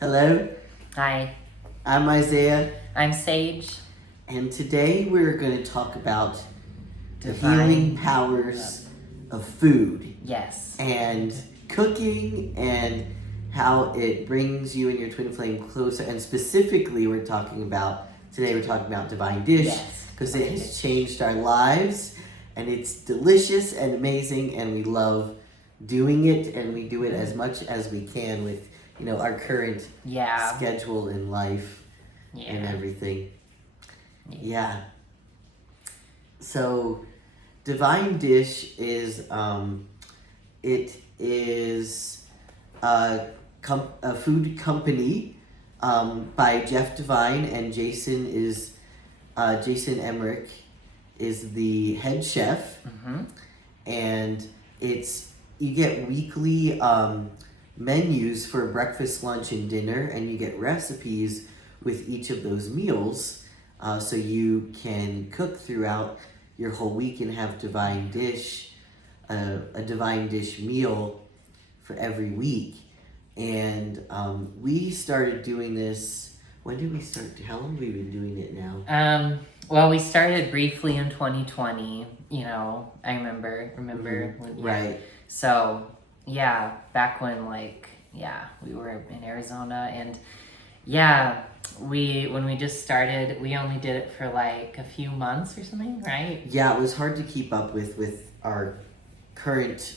Hello, Hi, I'm Isaiah, I'm Sage. and today we're going to talk about the Divine healing powers of food Yes. and cooking and how it brings you and your twin flame closer. And specifically, we're talking about Divine Dish Yes, because it Divine has Dish. changed our lives and it's delicious and amazing, and we love doing it, and we do it as much as we can with our current Yeah. schedule in life and Yeah. everything. Yeah. So, Divine Dish is it is a food company by Jeff Divine, and Jason Emmerich is the head chef, Mm-hmm. and you get weekly menus for breakfast, lunch, and dinner, and you get recipes with each of those meals, so you can cook throughout your whole week and have a Divine Dish meal for every week. And we started doing this. When did we start? How long have we been doing it now? Well, we started briefly in 2020. I remember when, Right. So, yeah, back when we were in Arizona, and when we just started, we only did it for like a few months or something, right? Yeah, it was hard to keep up with our current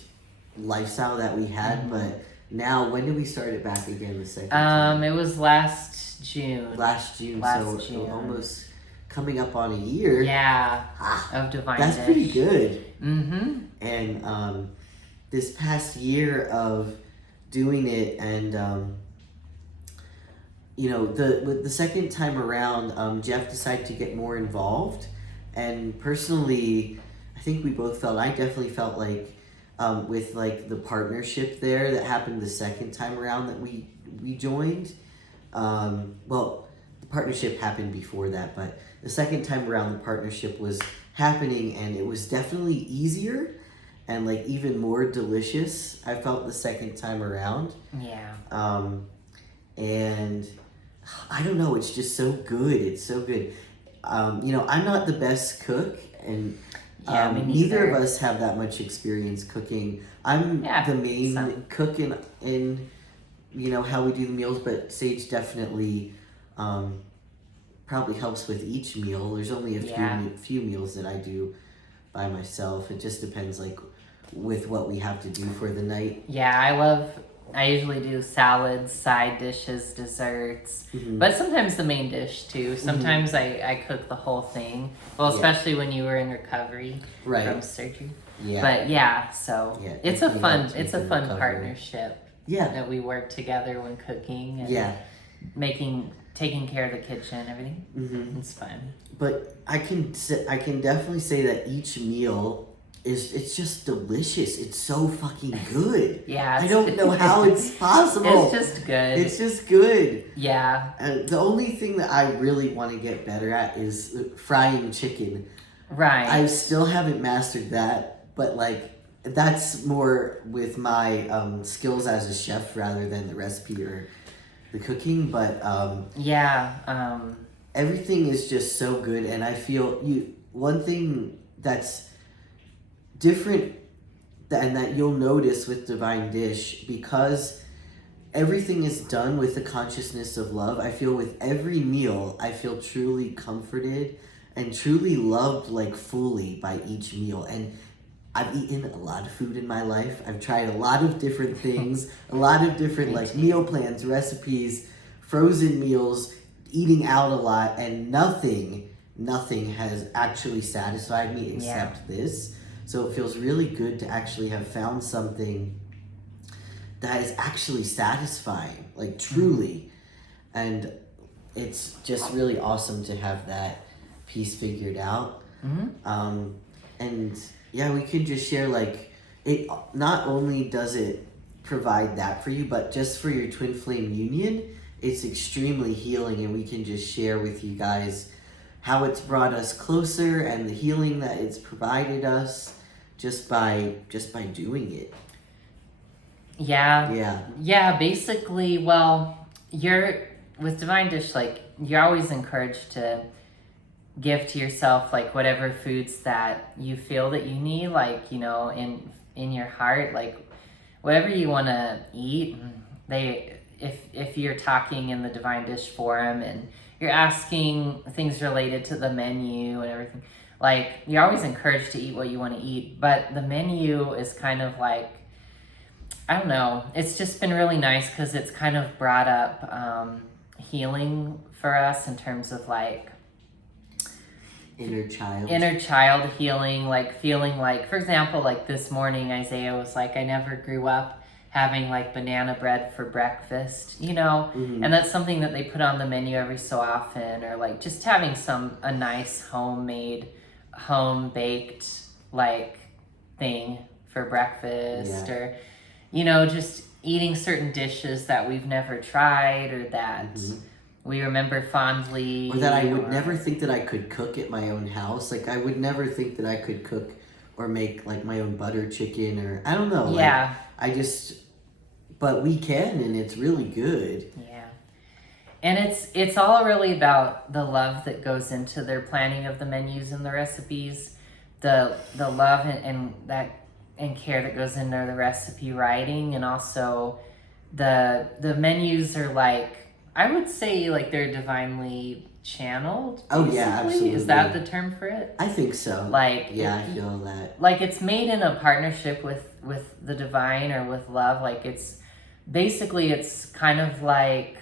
lifestyle that we had, Mm-hmm. but now, when did we start it back again the second time? It was last June. Last June, Last so June. Almost coming up on a year. Yeah, of Divine That's Dish. pretty good. Mm-hmm. And this past year of doing it, and the second time around, Jeff decided to get more involved, and personally, I think I definitely felt like with like the partnership there that happened the second time around that we joined. Well, the partnership happened before that, but the second time around, the partnership was happening, and it was definitely easier and like even more delicious. I felt the second time around. Yeah. And I don't know, it's just so good. It's so good. I'm not the best cook, and Me neither neither. of us have that much experience cooking. I'm the main some. cook in how we do the meals, but Sage definitely probably helps with each meal. There's only a few meals that I do by myself. It just depends, like, with what we have to do for the night. Yeah, I usually do salads, side dishes, desserts, Mm-hmm. but sometimes the main dish too. Sometimes I cook the whole thing. Well, especially when you were in recovery from surgery. Yeah. But so it's a fun recovery. partnership. Yeah. That we work together when cooking and taking care of the kitchen, everything. Mm-hmm. It's fun. But I can definitely say that each meal it's just delicious. It's so fucking good. Yeah. I don't know how it's possible. It's just good. It's just good. Yeah. The only thing that I really want to get better at is frying chicken. Right. I still haven't mastered that, but like that's more with my skills as a chef rather than the recipe or the cooking. But everything is just so good, and I feel one thing that's different and that you'll notice with Divine Dish, because everything is done with the consciousness of love. I feel with every meal, I feel truly comforted and truly loved, like fully, by each meal. And I've eaten a lot of food in my life. I've tried a lot of different things, a lot of different like meal plans, recipes, frozen meals, eating out a lot, and nothing has actually satisfied me except this. So it feels really good to actually have found something that is actually satisfying, like truly. And it's just really awesome to have that piece figured out. Mm-hmm. And yeah, we could just share, like, it not only does it provide that for you, but just for your twin flame union, it's extremely healing, and we can just share with you guys how it's brought us closer and the healing that it's provided us just by doing it. Yeah. Basically, well, with Divine Dish, like, you're always encouraged to give to yourself, like, whatever foods that you feel that you need, like, you know, in your heart, like, whatever you want to eat. If you're talking in the Divine Dish forum and you're asking things related to the menu and everything, like, you're always encouraged to eat what you want to eat, but the menu is kind of like, I don't know, it's just been really nice because it's kind of brought up healing for us in terms of, like, inner child healing, like feeling like, for example, like this morning Isaiah was like, I never grew up having like banana bread for breakfast, you know. Mm-hmm. And that's something that they put on the menu every so often, or like just having a nice homemade, home baked like thing for breakfast, or, you know, just eating certain dishes that we've never tried or that we remember fondly. Or that I would never think that I could cook at my own house. Like, I would never think that I could cook or make, like, my own butter chicken, or, I don't know. Yeah. Like, but we can, and it's really good. Yeah. And it's all really about the love that goes into their planning of the menus and the recipes, the love and care that goes into the recipe writing, and also the menus are, like, I would say, like, they're divinely channeled. Oh yeah, absolutely. Is that the term for it? I think so. Like, yeah, I feel that. Like, it's made in a partnership with the divine or with love. Like, it's basically, it's kind of like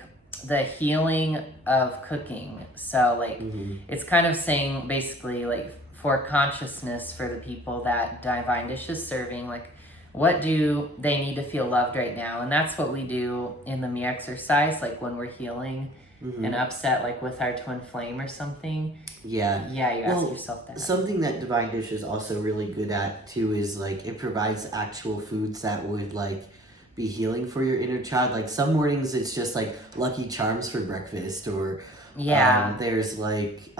the healing of cooking. So, like, it's kind of saying basically, like, for consciousness for the people that Divine Dish is serving, like, what do they need to feel loved right now? And that's what we do in the Me exercise, like when we're healing and upset, like with our twin flame or something. Yeah. Yeah, you ask yourself that. Something that Divine Dish is also really good at too is, like, it provides actual foods that would, like, be healing for your inner child. Like, some mornings it's just like Lucky Charms for breakfast, or there's like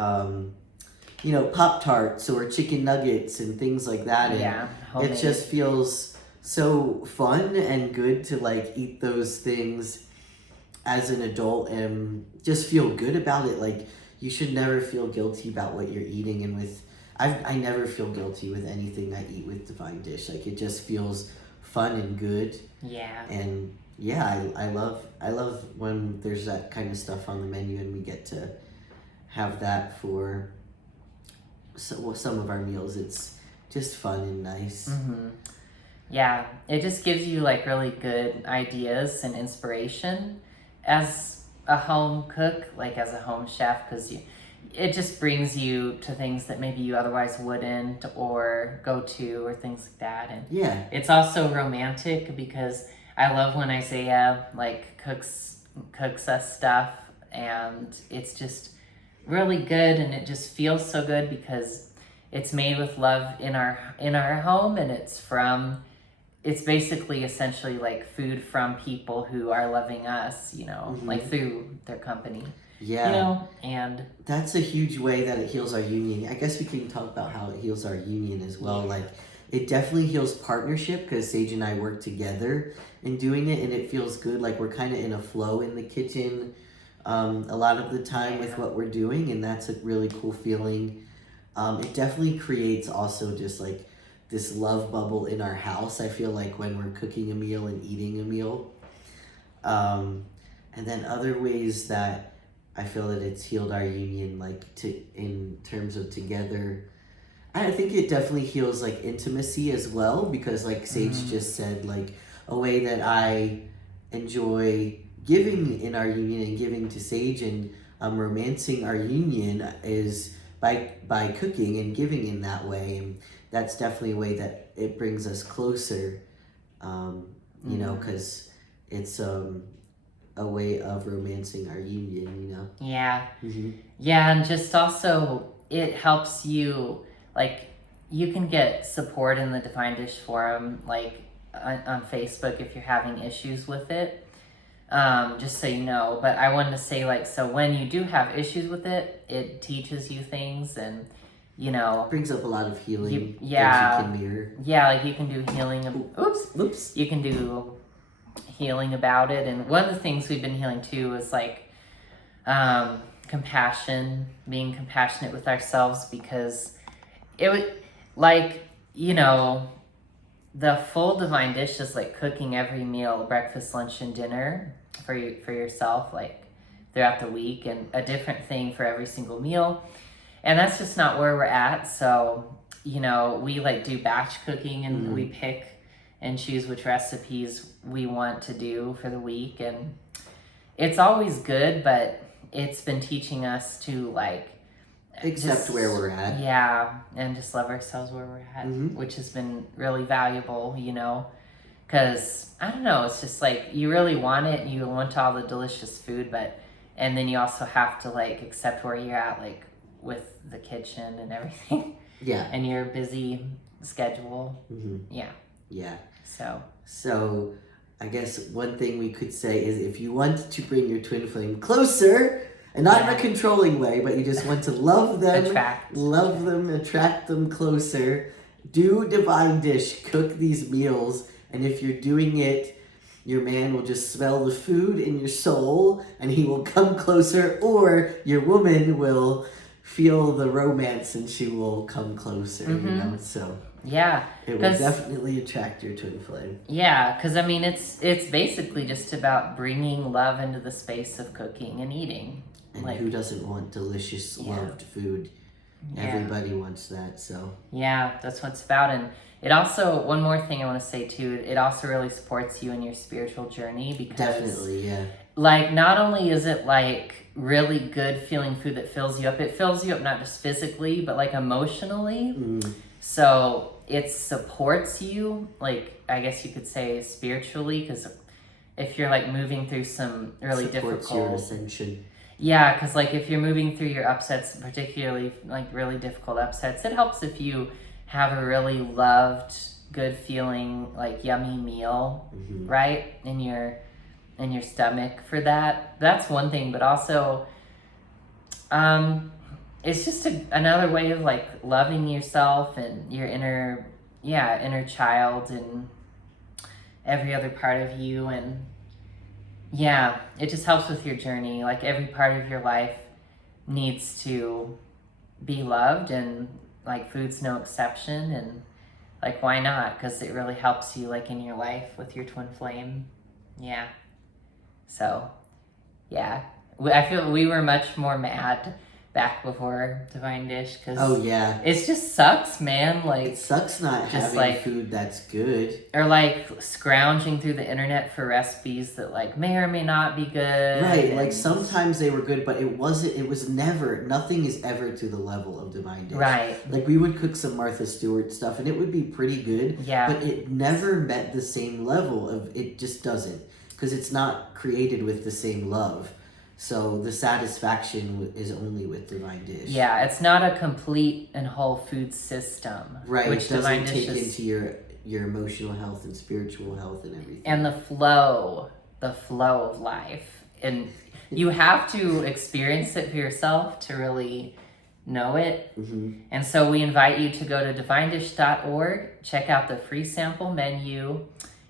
you know, Pop-Tarts or chicken nuggets and things like that. And homemade. It just feels so fun and good to, like, eat those things as an adult and just feel good about it. Like, you should never feel guilty about what you're eating. And I never feel guilty with anything I eat with Divine Dish. Like, it just feels fun and good. Yeah. And yeah, I love when there's that kind of stuff on the menu and we get to have that for some of our meals. It's just fun and nice. Yeah, it just gives you, like, really good ideas and inspiration as a home cook, like as a home chef, because it just brings you to things that maybe you otherwise wouldn't or go to, or things like that. And it's also romantic because I love when Isaiah, like, cooks us stuff, and it's just really good, and it just feels so good because it's made with love in our home, and it's basically essentially like food from people who are loving us, you know, like through their company. Yeah. You know, and that's a huge way that it heals our union. I guess we can talk about how it heals our union as well. Like, it definitely heals partnership because Sage and I work together in doing it, and it feels good. Like, we're kind of in a flow in the kitchen a lot of the time with what we're doing, and that's a really cool feeling. It definitely creates also just, like, this love bubble in our house, I feel like, when we're cooking a meal and eating a meal. And then other ways that I feel that it's healed our union, like, in terms of together, I think it definitely heals, like, intimacy as well, because, like Sage just said, like, a way that I enjoy giving in our union and giving to Sage and romancing our union is by cooking and giving in that way. And that's definitely a way that it brings us closer, you know, because it's a way of romancing our union, you know? Yeah. Yeah, and just also, it helps you, like, you can get support in the Divine Dish Forum, like, on Facebook if you're having issues with it, just so you know. But I wanted to say, like, so when you do have issues with it, it teaches you things, and, you know, it brings up a lot of healing that you can mirror. Yeah, like, you can do healing. Oops. You can do healing about it. And one of the things we've been healing too is like compassion, being compassionate with ourselves, because it would, like, you know, the full divine dish is like cooking every meal, breakfast, lunch, and dinner for yourself, like throughout the week, and a different thing for every single meal. And that's just not where we're at. So, you know, we like do batch cooking, and we pick and choose which recipes we want to do for the week. And it's always good, but it's been teaching us to like accept where we're at. Yeah, and just love ourselves where we're at, which has been really valuable, you know, because I don't know, it's just like you really want it, you want all the delicious food, and then you also have to like accept where you're at, like with the kitchen and everything. Yeah. And your busy schedule. Yeah. Yeah. So I guess one thing we could say is, if you want to bring your twin flame closer, and not in a controlling way, but you just want to love them, attract them closer, do divine dish, cook these meals, and if you're doing it, your man will just smell the food in your soul, and he will come closer, or your woman will feel the romance and she will come closer, you know, so. Yeah. It will definitely attract your twin flame. Yeah, because I mean, it's basically just about bringing love into the space of cooking and eating. And like, who doesn't want delicious, loved food? Yeah. Everybody wants that, so. Yeah, that's what it's about. And it also, one more thing I want to say too, it also really supports you in your spiritual journey, because definitely, yeah. Like, not only is it like really good feeling food that fills you up, it fills you up not just physically, but like emotionally. So it supports you, like, I guess you could say spiritually, because if you're like moving through some really supports difficult... your ascension. Yeah, because like if you're moving through your upsets, particularly like really difficult upsets, it helps if you have a really loved, good feeling, like yummy meal, right? In your stomach for that. That's one thing, but also it's just another way of like loving yourself and your inner child and every other part of you. And yeah, it just helps with your journey. Like every part of your life needs to be loved, and like food's no exception. And like, why not? Because it really helps you like in your life with your twin flame. Yeah. So, yeah. I feel we were much more mad back before Divine Dish, because it just sucks, man. Like, it sucks not having like, food that's good, or like scrounging through the internet for recipes that like may or may not be good. Right, like sometimes they were good, but nothing is ever to the level of Divine Dish. Right. Like we would cook some Martha Stewart stuff and it would be pretty good, but it never met the same level of, it just doesn't, because it's not created with the same love. So the satisfaction is only with Divine Dish. Yeah, it's not a complete and whole food system. Right, which it doesn't take is, into your emotional health and spiritual health and everything. And the flow of life. And you have to experience it for yourself to really know it. And so we invite you to go to divinedish.org, check out the free sample menu,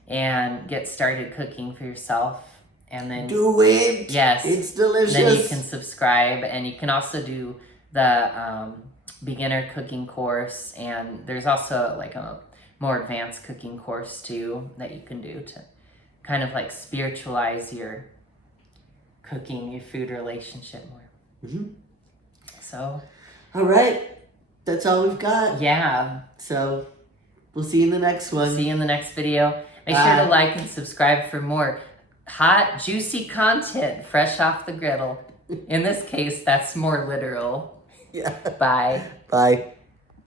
and get started cooking for yourself. And then do it. Yes, it's delicious. Then you can subscribe, and you can also do the beginner cooking course, and there's also like a more advanced cooking course too that you can do to kind of like spiritualize your cooking, your food relationship more. So, all right, that's all we've got. Yeah. So we'll see you in the next one. See you in the next video. Make sure to like and subscribe for more hot, juicy content fresh off the griddle. In this case, that's more literal. Yeah. Bye. Bye.